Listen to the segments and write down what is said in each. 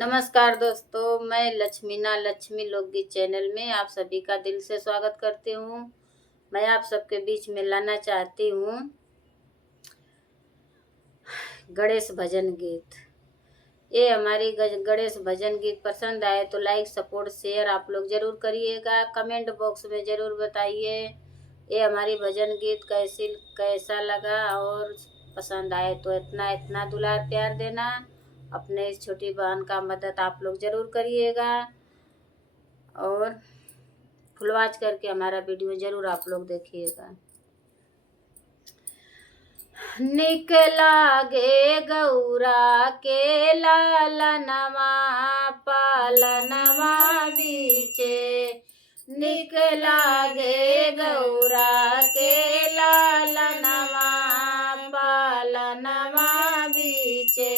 नमस्कार दोस्तों, मैं लक्ष्मीना लक्ष्मी लोकगीत चैनल में आप सभी का दिल से स्वागत करती हूँ। मैं आप सबके बीच में लाना चाहती हूँ गणेश भजन गीत। ये हमारी गणेश भजन गीत पसंद आए तो लाइक सपोर्ट शेयर आप लोग ज़रूर करिएगा। कमेंट बॉक्स में ज़रूर बताइए ये हमारी भजन गीत कैसा लगा, और पसंद आए तो इतना इतना दुलार प्यार देना। अपने इस छोटी बहन का मदद आप लोग ज़रूर करिएगा और फुल वॉच करके हमारा वीडियो ज़रूर आप लोग देखिएगा। निक लागे गौरा के लालनवा पालनवा बीचे, निक लागे गौरा के लालनवा पालनवा बीचे।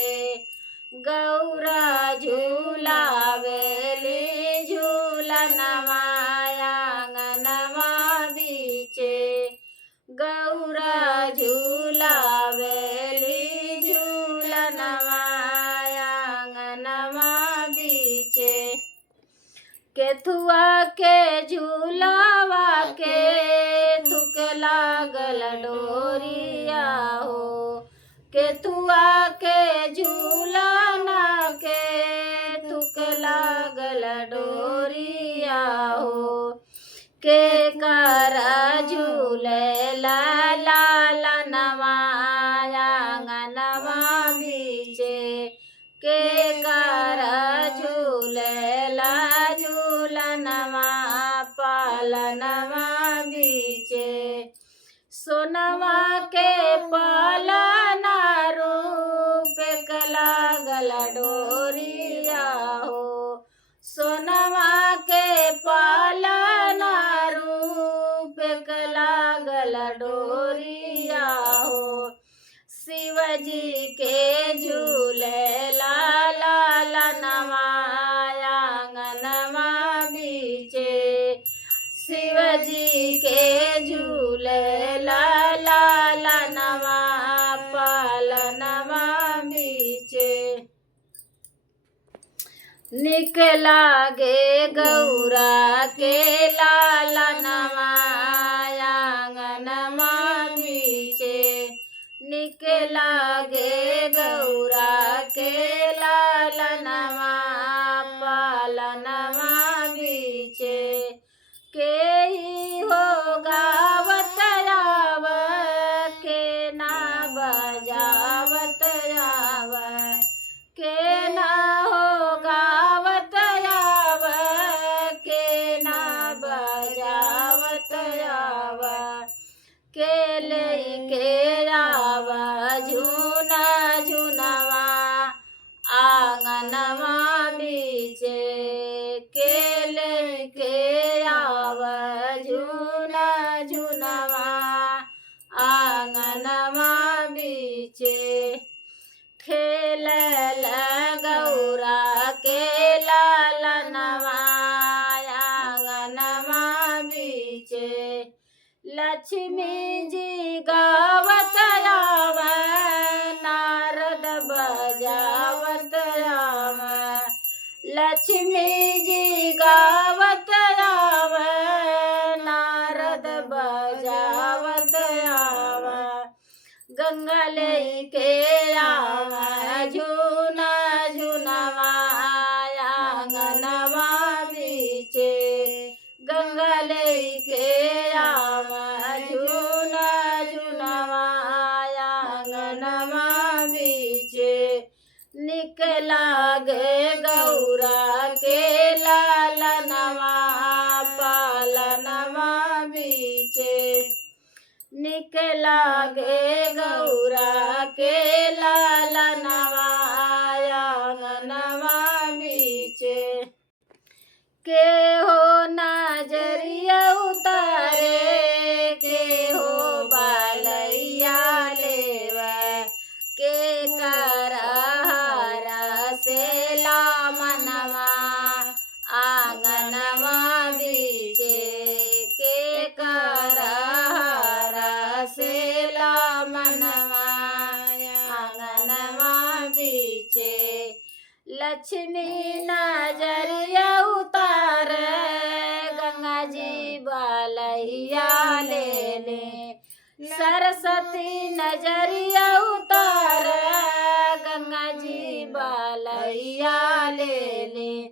गौरा झूलावेली झूलनवा आंगनवा बीचे, गौरा झूलावेली झूलनवा आंगनवा बीचे। केथुआ के झूलावा के थुक लागल डोरिया हो, केथुआ के झूलाना के थुक लागल डोरिया हो। के करा झूले लालनवा आंगनवा बीचे, के करा झूले झूलनवा पालनवा बीचे। सोनवा के पालना रूप लागल डोरिया हो, सोनवा के पालना रूप लागल डोरिया हो। शिवजी के झूले लालनवा आंगनवा बीचे, शिवजी के झूले लालनवा पालनवा बीचे। निक लागे गौरा के लालनवा आंगनवा बीचे, निक लागे गौरा के लालनवा पालनवा बीचे। के ही हो गावत आव के ना बजावत आव, के ना हो गावत आव के ना बजावत आव। के लेके आव झूना झुनवा आंगनवा बीचे, के लेके आव झूना झुनवा आंगनवा बीचे। खेलल गौरा के लालनवा आंगनवा बीचे। लक्ष्मी जी गावत आव नारद बजावत आव, लक्ष्मी जी गावत आव नारद बजावत आव। गंगा लेके आव झूना झुनवा आंगनवा बीचे, गंगा लेके आव झूना झुनवा आंगनवा बीचे। निक लागे गौरा के लालनवा पालनवा बीचे, निक लागे गौरा के लालनवा आंगनवा बीचे। के हो नजरिया उतारे, के हो बालैया लेवे, के करहारा से लामनवा आंगनवा बीचे, के करहारा से लामनवा आंगनवा बीचे। लक्ष्मी नजरिया उतार गंगा जी बालैया ले ले। सरस्वती नजरिया उतार गंगा जी बालैया ले ले।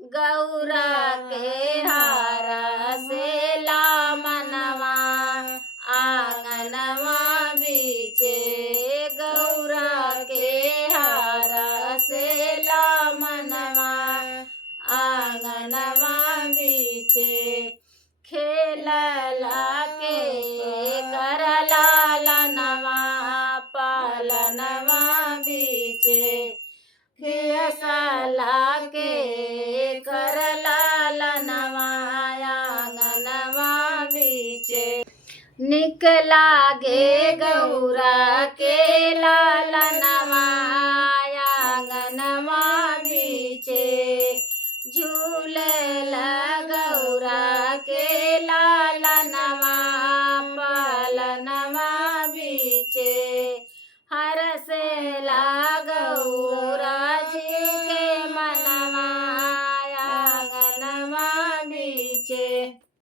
गौरा के हारा से लामनवा आंगनवा बीचे। गौरा के हारा से लामनवा आंगनवा बीचे। खेलला के कर लालनवा पालनवा बीचे। खेसला के कर लालनवा आंगनवा बीचे। निकला गे गौरा के लालनवा आंगनवा बीचे। झूलला गौरा के लालनवा पालनवा बीचे। हर